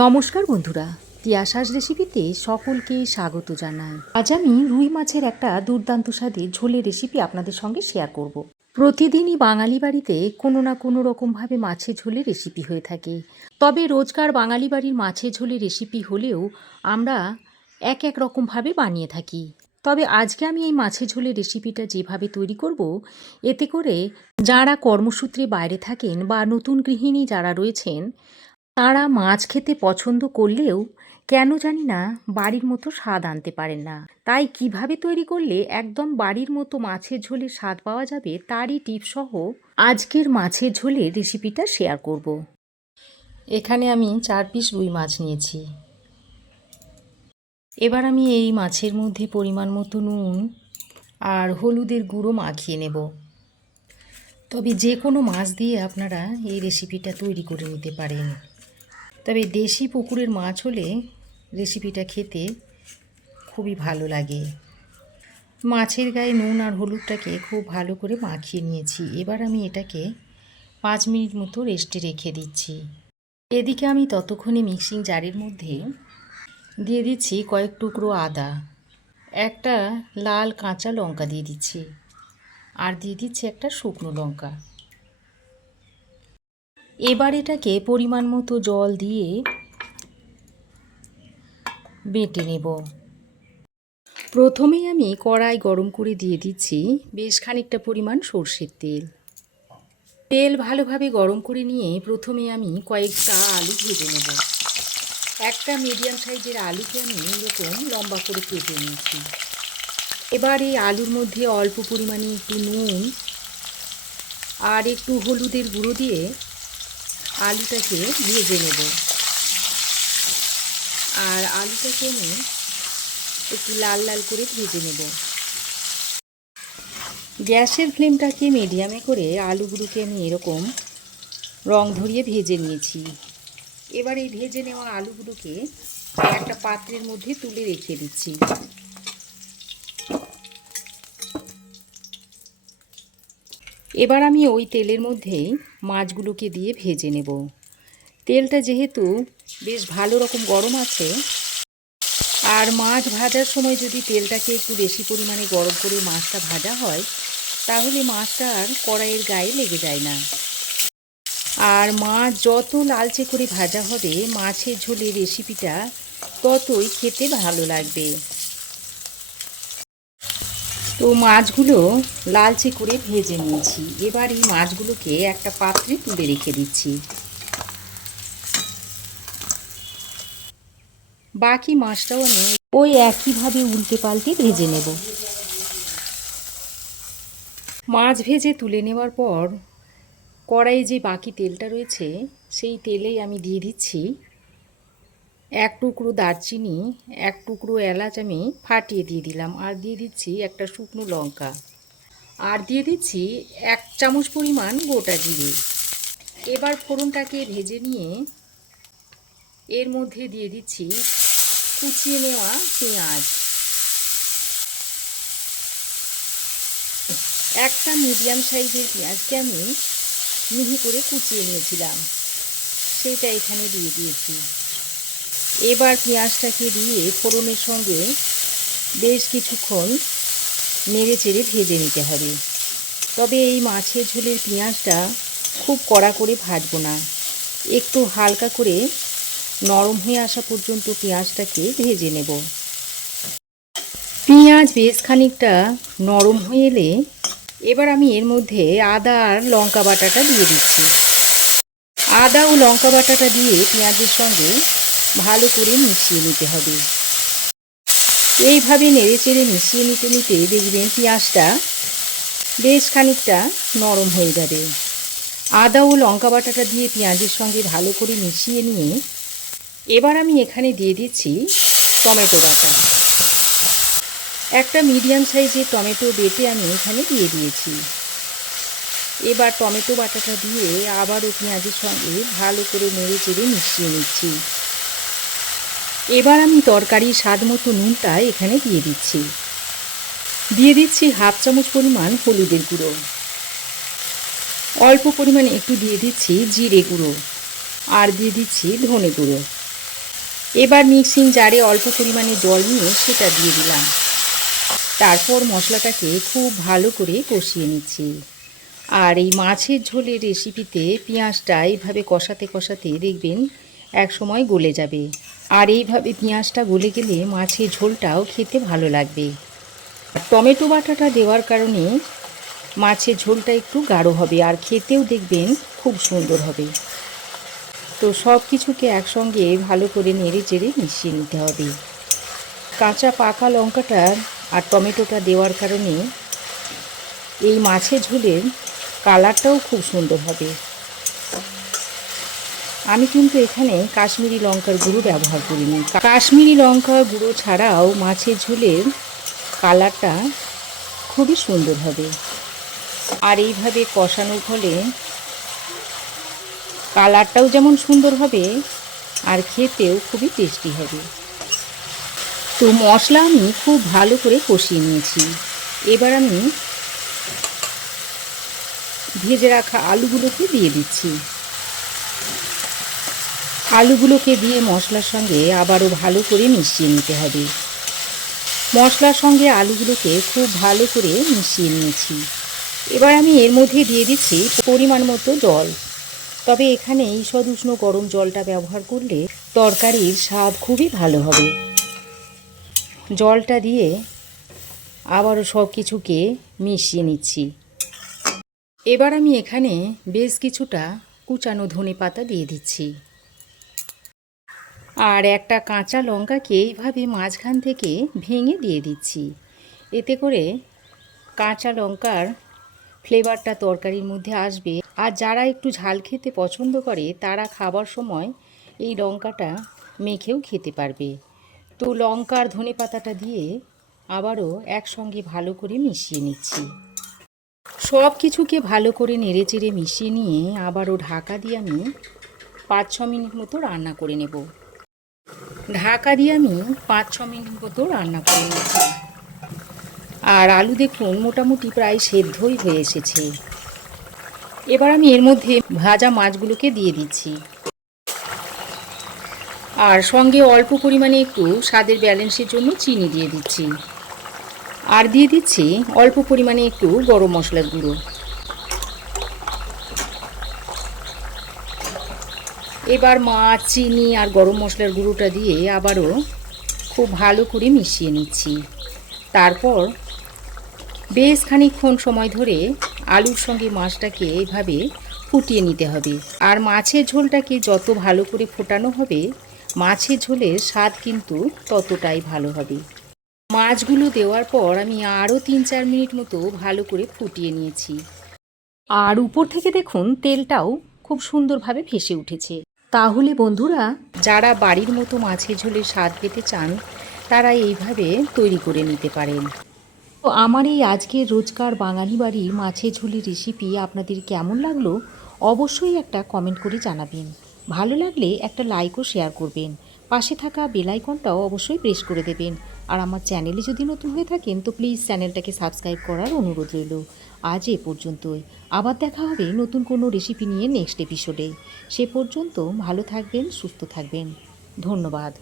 নমস্কার বন্ধুরা, তিয়াশাস রেসিপিতে সকলকে স্বাগত জানাই। আজ আমি রুই মাছের একটা দুর্দান্ত স্বাদের ঝোলের রেসিপি আপনাদের সঙ্গে শেয়ার করব। প্রতিদিনই বাঙালি বাড়িতে কোনো না কোনো রকমভাবে মাছের ঝোলের রেসিপি হয়ে থাকে। তবে রোজকার বাঙালি বাড়ির মাছের ঝোলের রেসিপি হলেও আমরা এক এক রকমভাবে বানিয়ে থাকি। তবে আজকে আমি এই মাছের ঝোলের রেসিপিটা যেভাবে তৈরি করব, এতে করে যারা কর্মসূত্রে বাইরে থাকেন বা নতুন গৃহিণী যারা রয়েছেন, তারা মাছ খেতে পছন্দ করলেও কেন জানি না বাড়ির মতো স্বাদ আনতে পারেন না। তাই কিভাবে তৈরি করলে একদম বাড়ির মতো মাছের ঝোলের স্বাদ পাওয়া যাবে, তারই টিপসহ আজকের মাছের ঝোলের রেসিপিটা শেয়ার করব। এখানে আমি 4 পিস রুই মাছ নিয়েছি। এবার আমি এই মাছের মধ্যে পরিমাণ মতো নুন আর হলুদের গুঁড়ো মাখিয়ে নেব। তবে যে কোনো মাছ দিয়ে আপনারা এই রেসিপিটা তৈরি করে নিতে পারেন। তবে দেশি পুকুরের মাছ হলে রেসিপিটা খেতে খুবই ভালো লাগে। মাছের গায়ে নুন আর হলুদটাকে খুব ভালো করে মাখিয়ে নিয়েছি। এবার আমি এটাকে 5 মিনিট মতো রেস্টে রেখে দিচ্ছি। এদিকে আমি ততক্ষণে মিক্সিং জারের মধ্যে দিয়ে দিচ্ছি কয়েক টুকরো আদা, একটা লাল কাঁচা লঙ্কা দিয়ে দিচ্ছি, আর দিয়ে দিচ্ছি একটা শুকনো লঙ্কা। এবার এটাকে পরিমাণ মতো জল দিয়ে বেটে নেব। প্রথমেই আমি কড়াই গরম করে দিয়ে দিচ্ছি বেশ খানিকটা পরিমাণ সর্ষের তেল। তেল ভালোভাবে গরম করে নিয়ে প্রথমে আমি কয়েকটা আলু ভেজে নেব। একটা মিডিয়াম সাইজের আলুকে আমি এরকম লম্বা করে কেটে নিয়েছি। এবার এই আলুর মধ্যে অল্প পরিমাণে একটু নুন আর একটু হলুদের গুঁড়ো দিয়ে আলুটাকে ভেজে নেব। আর আলুটাকে আমি একটু লাল লাল করে ভেজে নেব। গ্যাসের ফ্লেমটাকে মিডিয়ামে করে আলুগুলোকে আমি এরকম রং ধরিয়ে ভেজে নিয়েছি। এবার এই ভেজে নেওয়া আলুগুলোকে একটা পাত্রের মধ্যে তুলে রেখে দিচ্ছি। এবার আমি ওই তেলের মধ্যেই মাছগুলোকে দিয়ে ভেজে নেব। তেলটা যেহেতু বেশ ভালো রকম গরম আছে, আর মাছ ভাজার সময় যদি তেলটাকে একটু বেশি পরিমাণে গরম করে মাছটা ভাজা হয়, তাহলে মাছটা আর কড়াইয়ের গায়ে লেগে যায় না। আর মাছ যত লালচে করে ভাজা হবে, মাছের ঝোলের রেসিপিটা ততই খেতে ভালো লাগবে। তো মাছগুলো লালচে করে ভেজে নিয়েছি। এবার এই মাছগুলোকে একটা পাত্রে তুলে রেখে দিচ্ছি। বাকি মাছটাও আমি ওই একইভাবে উল্টে পাল্টে ভেজে নেব। মাছ ভেজে তুলে নেওয়ার পর কড়াইয়ে যে বাকি তেলটা রয়েছে, সেই তেলেই আমি দিয়ে দিচ্ছি এক টুকরো দারচিনি, এক টুকরো এলাচ আমি ফাটিয়ে দিয়ে দিলাম, আর দিয়ে দিচ্ছি একটা শুকনো লঙ্কা, আর দিয়ে দিচ্ছি 1 চামচ পরিমাণ গোটা জিরে। এবার ফোড়নটাকে ভেজে নিয়ে এর মধ্যে দিয়ে দিচ্ছি কুচিয়ে নেওয়া পেঁয়াজ। একটা মিডিয়াম সাইজের পেঁয়াজকে আমি মিহি করে কুচিয়ে নিয়েছিলাম, সেটা এখানে দিয়ে দিয়েছি। এবার পেঁয়াজটাকে দিয়ে ফোড়নের সঙ্গে বেশ কিছুক্ষণ নেড়ে চেড়ে ভেজে নিতে হবে। তবে এই মাছের ঝোলের পেঁয়াজটা খুব কড়া করে ভাজবো না, একটু হালকা করে নরম হয়ে আসা পর্যন্ত পেঁয়াজটাকে ভেজে নেব। পেঁয়াজ বেশ খানিকটা নরম হয়ে এলে এবার আমি এর মধ্যে আদা আর লঙ্কা বাটাটা দিয়ে দিচ্ছি। আদা ও লঙ্কা বাটাটা দিয়ে পেঁয়াজের সঙ্গে ভালো করে মিশিয়ে নিতে হবে। এইভাবে নেড়ে চেড়ে মিশিয়ে নিতে নিতে দেখবেন পেঁয়াজটা বেশ খানিকটা নরম হয়ে যাবে। আদা ও লঙ্কা বাটাটা দিয়ে পেঁয়াজের সঙ্গে ভালো করে মিশিয়ে নিয়ে এবার আমি এখানে দিয়ে দিচ্ছি টমেটো বাটা। একটা মিডিয়াম সাইজের টমেটো বেটে আমি এখানে দিয়ে দিয়েছি। এবার টমেটো বাটাটা দিয়ে আবারও পেঁয়াজের সঙ্গে ভালো করে নেড়ে চেড়ে মিশিয়ে নিচ্ছি। এবার আমি তরকারির স্বাদ মতো নুনটা এখানে দিয়ে দিচ্ছি। দিয়ে দিচ্ছি 1/2 চামচ পরিমাণ হলুদের গুঁড়ো, অল্প পরিমাণে একটু দিয়ে দিচ্ছি জিরে গুঁড়ো, আর দিয়ে দিচ্ছি ধনে গুঁড়ো। এবার মিক্সিং জারে অল্প পরিমাণে জল নিয়ে সেটা দিয়ে দিলাম। তারপর মশলাটাকে খুব ভালো করে কষিয়ে নিচ্ছি। আর এই মাছের ঝোলের রেসিপিতে পেঁয়াজটা এইভাবে কষাতে কষাতে দেখবেন এক সময় গলে যাবে। আর এইভাবে পেঁয়াজটা গলে গেলে মাছের ঝোলটাও খেতে ভালো লাগবে। টমেটো বাটাটা দেওয়ার কারণে মাছের ঝোলটা একটু গাঢ় হবে আর খেতেও দেখবেন খুব সুন্দর হবে। তো সব কিছুকে একসঙ্গে ভালো করে নেড়ে চেড়ে মিশিয়ে নিতে হবে। কাঁচা পাকা লঙ্কাটা আর টমেটোটা দেওয়ার কারণে এই মাছের ঝোলের কালারটাও খুব সুন্দর হবে। আমি কিন্তু এখানে কাশ্মীরি লঙ্কার গুঁড়ো ব্যবহার করিনি। কাশ্মীরি লঙ্কার গুঁড়ো ছাড়াও মাছের ঝোলের কালারটা খুবই সুন্দর হবে। আর এইভাবে কষানোর ফলে কালারটাও যেমন সুন্দর হবে আর খেতেও খুবই টেস্টি হবে। তো মশলা আমি খুব ভালো করে কষিয়ে নিয়েছি। এবার আমি ভেজে রাখা আলুগুলোকে দিয়ে দিচ্ছি। আলুগুলোকে দিয়ে মশলার সঙ্গে আবারও ভালো করে মিশিয়ে নিতে হবে। মশলার সঙ্গে আলুগুলোকে খুব ভালো করে মিশিয়ে নিয়েছি। এবার আমি এর মধ্যে দিয়ে দিচ্ছি পরিমাণ মতো জল। তবে এখানে ঈষৎ উষ্ণ গরম জলটা ব্যবহার করলে তরকারির স্বাদ খুবই ভালো হবে। জলটা দিয়ে আবারও সব কিছুকে মিশিয়ে নিচ্ছি। এবার আমি এখানে বেশ কিছুটা কুচানো ধনেপাতা দিয়ে দিচ্ছি। আর একটা কাঁচা লঙ্কাকে এইভাবে মাঝখান থেকে ভেঙে দিয়ে দিচ্ছি। এতে করে কাঁচা লঙ্কার ফ্লেভারটা তরকারির মধ্যে আসবে। আর যারা একটু ঝাল খেতে পছন্দ করে তারা খাবার সময় এই লঙ্কাটা মেখেও খেতে পারবে। তো লঙ্কার ধনেপাতাটা দিয়ে আবারও একসঙ্গে ভালো করে মিশিয়ে নিচ্ছি। সব কিছুকে ভালো করে নেড়েচেড়ে মিশিয়ে নিয়ে আবারও ঢাকা দিয়ে আমি 5-6 মিনিট মতো রান্না করে নেব। ঢাকা দিয়ে আমি 5-6 মিনিট মতো রান্না করে নিচ্ছি। আর আলু দেখুন মোটামুটি প্রায় সেদ্ধই হয়ে এসেছে। এবার আমি এর মধ্যে ভাজা মাছগুলোকে দিয়ে দিচ্ছি। আর সঙ্গে অল্প পরিমাণে একটু স্বাদের ব্যালেন্সের জন্য চিনি দিয়ে দিচ্ছি। আর দিয়ে দিচ্ছি অল্প পরিমাণে একটু গরম মশলার গুঁড়ো। এবার মাছ, চিনি আর গরম মশলার গুঁড়োটা দিয়ে আবারও খুব ভালো করে মিশিয়ে নিচ্ছি। তারপর বেশ খানিকক্ষণ সময় ধরে আলুর সঙ্গে মাছটাকে এভাবে ফুটিয়ে নিতে হবে। আর মাছের ঝোলটাকে যত ভালো করে ফোটানো হবে মাছের ঝোলের স্বাদ কিন্তু ততটাই ভালো হবে। মাছগুলো দেওয়ার পর আমি আরও 3-4 মিনিট মতো ভালো করে ফুটিয়ে নিয়েছি। আর উপর থেকে দেখুন তেলটাও খুব সুন্দরভাবে ভেসে উঠেছে। তাহলে বন্ধুরা, যারা বাড়ির মতো মাছের ঝোলের স্বাদ পেতে চান তারা এইভাবে তৈরি করে নিতে পারেন। তো আমার এই আজকের রোজকার বাঙালি বাড়ির মাছের ঝোলের রেসিপি আপনাদের কেমন লাগলো অবশ্যই একটা কমেন্ট করে জানাবেন। ভালো লাগলে একটা লাইক ও শেয়ার করবেন। পাশে থাকা বেল আইকনটাও অবশ্যই প্রেস করে দেবেন। আর আমার চ্যানেলে যদি নতুন হয়ে থাকেন তো প্লিজ চ্যানেলটাকে সাবস্ক্রাইব করার অনুরোধ রইল। আজ এ পর্যন্তই। আবার দেখা হবে নতুন কোনো রেসিপি নিয়ে নেক্সট এপিসোডে। সে পর্যন্ত ভালো থাকবেন, সুস্থ থাকবেন। ধন্যবাদ।